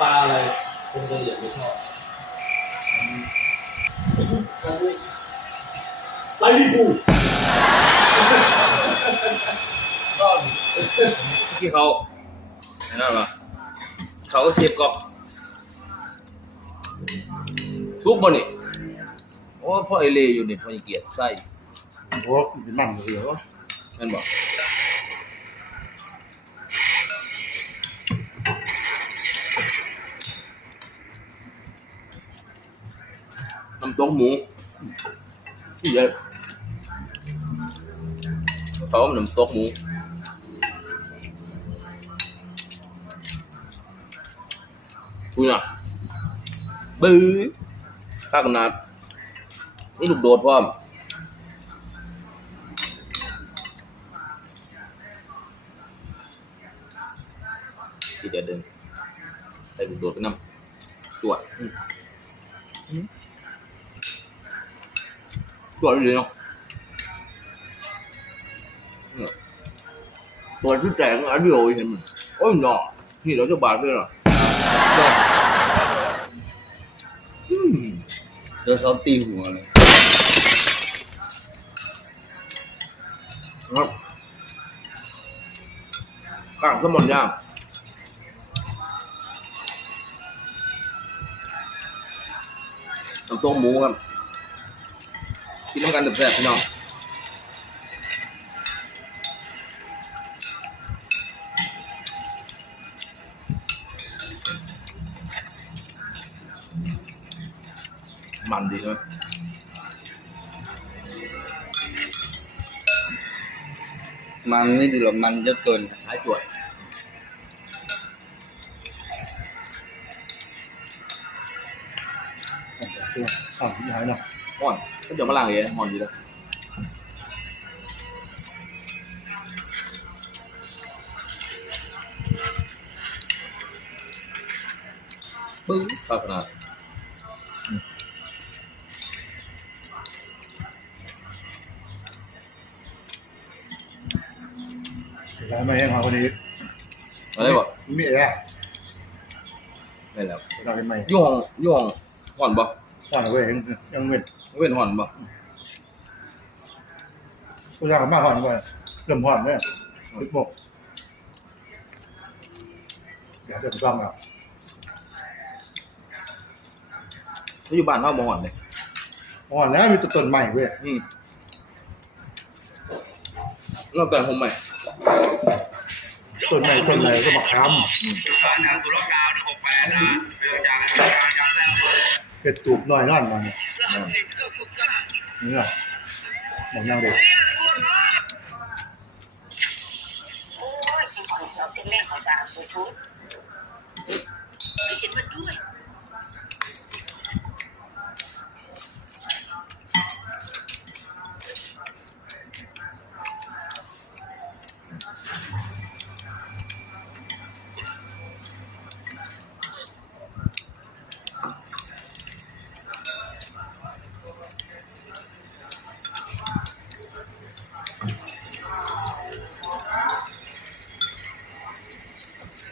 ปลาอะไรคนกะเหรี่ยงไม่ชอบปลาลิบูที่เขานั่นหรอเขาเทียบกับซุปบ่นี่โอ้พ่อไอเล่อยู่นี่พ่อเกียรติใส่ โอ้เป็นมันเหลือวะ นั่นบอกน้ำต้มหมูที่เยอะเขาเอาน้ำต้มหมูคุยน่ะบื้อข้าขนาดนี่ลูกโดดพร้อมที่เดินใส่ลูกโดดไปน้ำจวดจวดเลยเนาะตัวที่แต่งอันเดียวเห็นมันโอ้ยหน่อนี่เราจะบาดด้วยเหรอเดี๋ยวเขาตีหัวเลยครับกางสมอนย่างน้ำต้มหมูครับกินน้ำกันแซ่บๆพี่น้องมันดีเลยมันนี่ดีหรอมันจะตุนหายจวดย้ายเนาะ ห่อนก็เดี๋ยวมาล้างเองห่อนดีแล้วบึ้งฝากขนาดย้ายมาเองครับวันนี้ อะไรบอก มีอะไร ไม่แล้ว เราเป็นไม่ ย่องห่อนบ่ ก่อนเว้ยยังเว้น เว้นห่อนบ่ ผู้ชายมากห่อนไปเริ่มห่อนเนี่ยลึกบกเดี๋ยวเดินซ้ำอ่ะ ถ้าอยู่บ้านเขาบ่ห่อนเลย ห่อนแล้วมีต้นใหม่เว้ย เราแต่ผมใหม่ ต้นใหม่ก็มาค้ำเก็ดตูบน้อยนั่นมาเนี่ยนี่อ่ะหมดนั่งเด็กโอ้ยเราเป็นแม่ของตาโอ้โหไม่เห็นมันด้วย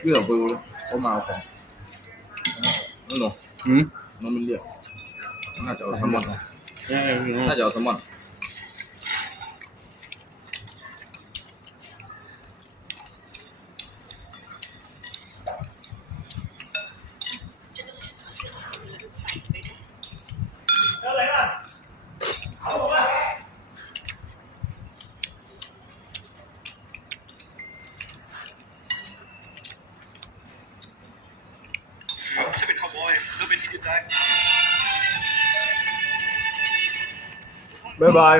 เรื่องไปเลยเขามาเอาของนั่นหรอมันเรียกน่าจะเอาแซลมอนน่าจะเอาแซลมอนบ๊ายบาย